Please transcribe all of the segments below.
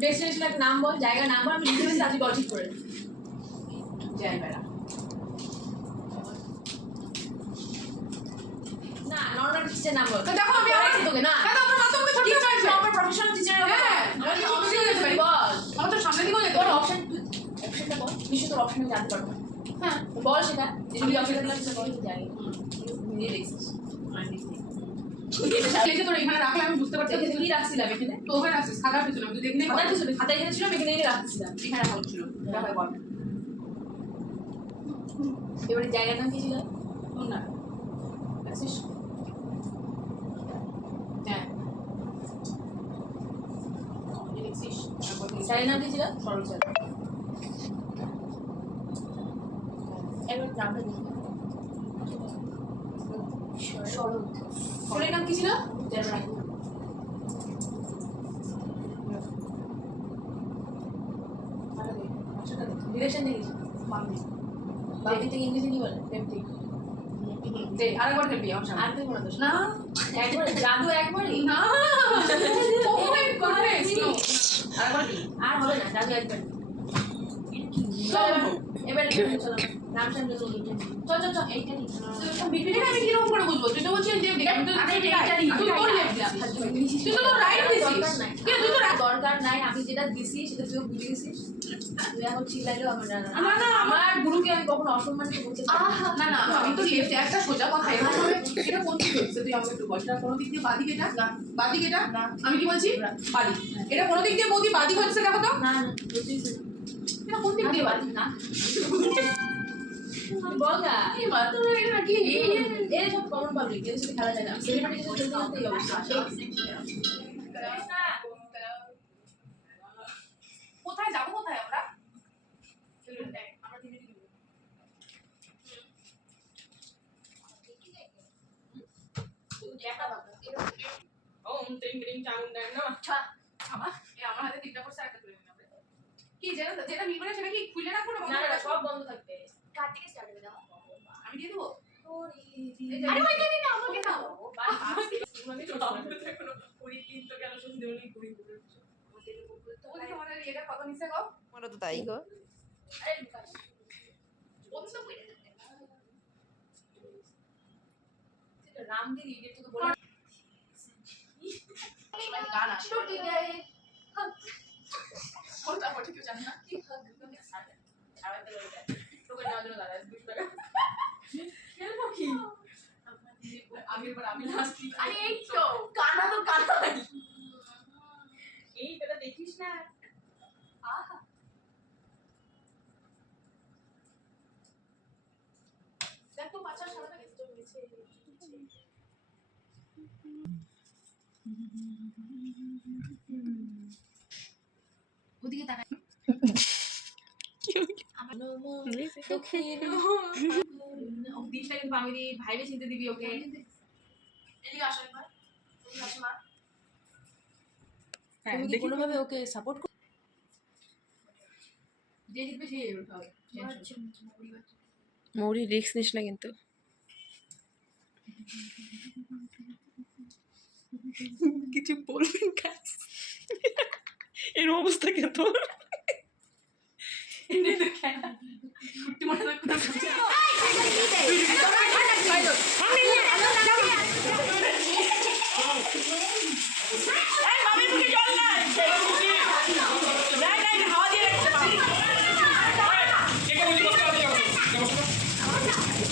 Destination নাম বল জায়গার নাম বল আমি লিখে আজকে বল ঠিক করে জয় না নর্মাল টিচার নাম বল। দেখো আমি আমার বলেছি তোকে না। দেখো আমার মাথা মুখে কি ছোট্ট আমার প্রফেশনাল টিচার হ্যাঁ, অপশন পারি। বল। আমার তো সামনে দিকেও যেতে পারি। অপশন অপশনটা বল। নিশ্চয় তোর অপশন জানতে পারব। হ্যাঁ। বল সেটা। যদি অপশনটা সেটা জানি। নিজে দেখছিস। লিখে তোর এখানে রাখলে আমি বুঝতে পারছি কি রাখছিলাম এখানে? তো ওখানে সাদা পিছনে। তুই দেখলি এখানে এখানে এনে রাখছিলাম এখানে রাখা বল। এবারে জায়গার নাম কি ছিল? না রাখছিস? হ্যাঁ। নাম কি ছিল? সরল স্যার। এবার নামটা দেখি। শরৎ নাম কি ছিল? ডিরেকশন দেখিস মাম্মি। বাকি থেকে ইংলিশে কি বলে? পেপটিক আরেকবার দেখবি আমার সামনে। আর তুই কোনো দোষ না। একবারে জাদু একবারই? না। আরেকবার দিই আর হবে না জাদু একবার। এবার নাম সামনে চল চল চল চল এইটা নি বিপিটা বুঝব তুই তো তো রাইট দিছিস। তুই দরকার নাই আমি যেটা দিছি সেটা তুইও বুঝে গেছিস তুই এখন চিল্লাইলেও আমার না, না, আমার- আমার গুরুকে আমি কখনো অসম্মানিত করতে না। না না আমি তো একটা সোজা কথা এটা কোন তুই আমাকে একটু বল। এটা দিক দিয়ে বাদিক এটা? না। বাদিক এটা? আমি কি বলছি? বাদিক। এটা কোন দিক দিয়ে বৌদি বাদিক হচ্ছে দেখো তো? না না কোন দিক দিয়ে বাদিক? না। কোথায় যাব কোথায় আমরা? ওম ত্রিং হাতে তিনটা পড়ছে একটা তুলে নিলাম কি যেটা যেটা করে সেটা কি খুলে রাখব না না? সব বন্ধ থাকবে। কার থেকে স্টার্ট হবে দাও আমি দিয়ে দেবো আরে ওই জানি না আমাকে দাও মানে তো আমরা তো এখনও কুড়ি তিন তো কেন শুনতে হলি কুড়ি কুড়ি তোমার তো তাই গো রামদের ইডিয়েট তো বলে গান আসলো ঠিক আছে মোটামুটি কেউ জানে না কি আর এবার আমি লাস্ট আরে এই তো কানা তো কানা এই তোরা দেখিস না। আহা। দেখো পাঁচা ওদিকে তাকাই। দক্ষিণ চিনতে দিবি ওকে। এদিকে আসো একবার। এদিকে আসো মা। তুমি কোনোভাবে ওকে সাপোর্ট করো যে জিতবে সেই হবে। মৌরি রিক্স নিস না কিন্তু। কিছু বলবেন কাজ এর অবস্থা কে তোর?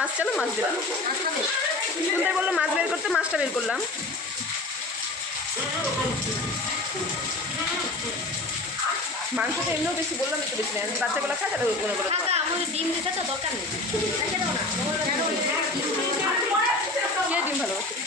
মাছ চলো মাছ দিলাম সুন্দর বলল মাছ বের করতে মাছটা বের করলাম। মাংসটা এমনিও বেশি বললাম একটু বেশি নেন। বাচ্চাগুলো খায় তাহলে কোনো কোনো ডিম দিতে তো দরকার নেই। ডিম ভালোবাসে?